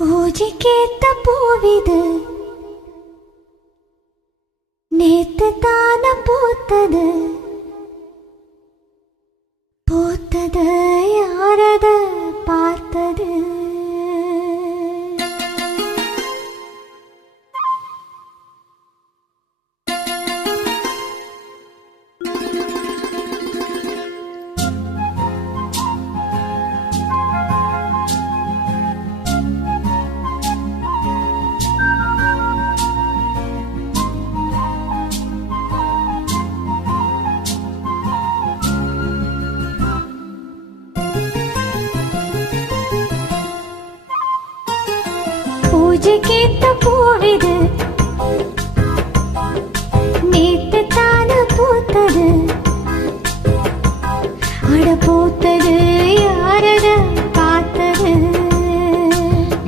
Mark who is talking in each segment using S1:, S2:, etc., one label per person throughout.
S1: பூஜைக்கேத்த பூவிது. நேத்து தான பூத்தது. பூஜைக்கேத்த பூவிது நேத்து தான பூத்தது. அட பூத்தது யாரத பார்த்தது?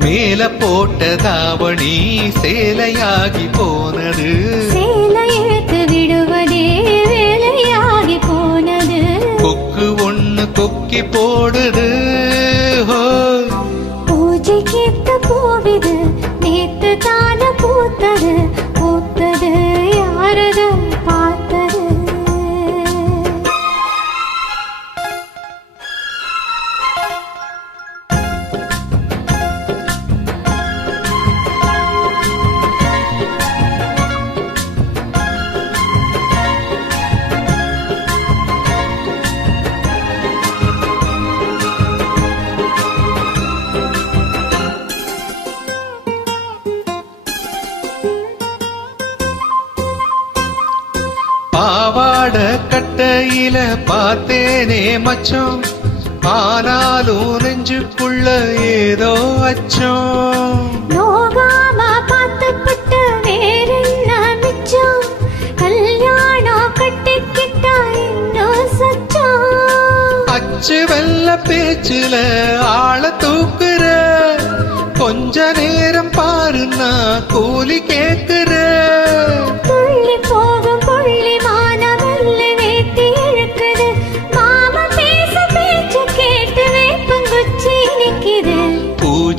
S2: மேல போட்ட தாவணி சேலையாகி போனது.
S1: சேலை இழுத்து விடுவதே வேலையாகி போனது.
S2: கொக்கு ஒண்ணு கொக்கி போடுது. ஹோய். பாவாட கட்டையில பார்த்தேனே மச்சம். ஆனாலும் நெஞ்சுக்குள்ள ஏதோ அச்சம்.
S1: நோகாம பார்த்துப்பட்டு வேறென்ன மிச்சம்? கல்யாணம் கட்டிக்கிட்டா இன்னும் சச்சம்?
S2: அச்சு வெள்ள பேச்சுல ஆள தூக்குற. கொஞ்ச நேரம் பாருன்னா கூலி கேக்குற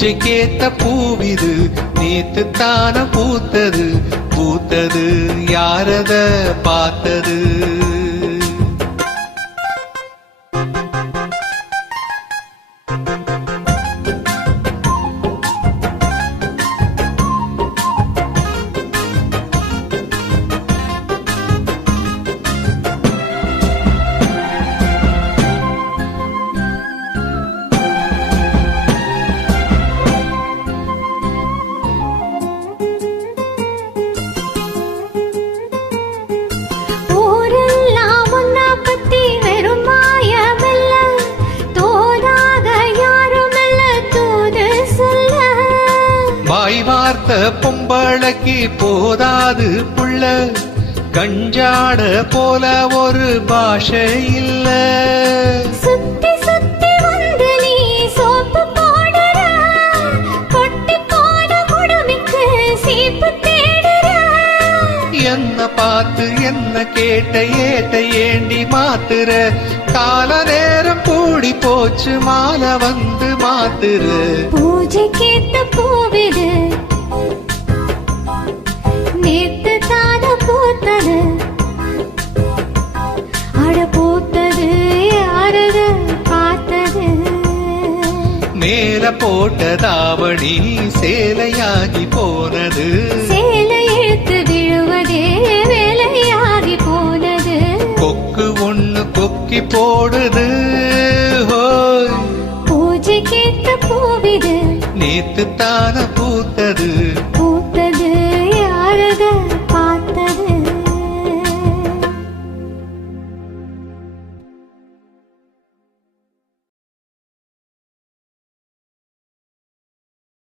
S2: பூஜைக்கேத்த பூவிது நேத்து தான பூத்தது. பூத்தது யாரத பார்த்தது? வாய் வார்த்த பொம்பளைக்கு போதாது புள்ள. கஞ்சாட போல ஒரு பாஷை இல்ல.
S1: கொட்டி.
S2: என்ன பார்த்து என்ன கேட்ட ஏட்ட ஏண்டி மாத்துற. கால நேரம் கூடி போச்சு மாலை வந்து மாத்துற.
S1: பூஜைக்கேத்த பூவிது நேத்து பூத்தது. அட பூத்தது யாரத பார்த்தது?
S2: மேல போட்ட தாவணி சேலையாகி போனது.
S1: சேலை இழுத்து விழுவதே வேலையாகி போனது.
S2: கொக்கு ஒண்ணு கொக்கி போடுது. ஹோய்.
S1: பூஜைக்கேத்த பூவிது
S2: நேத்து தான பூத்த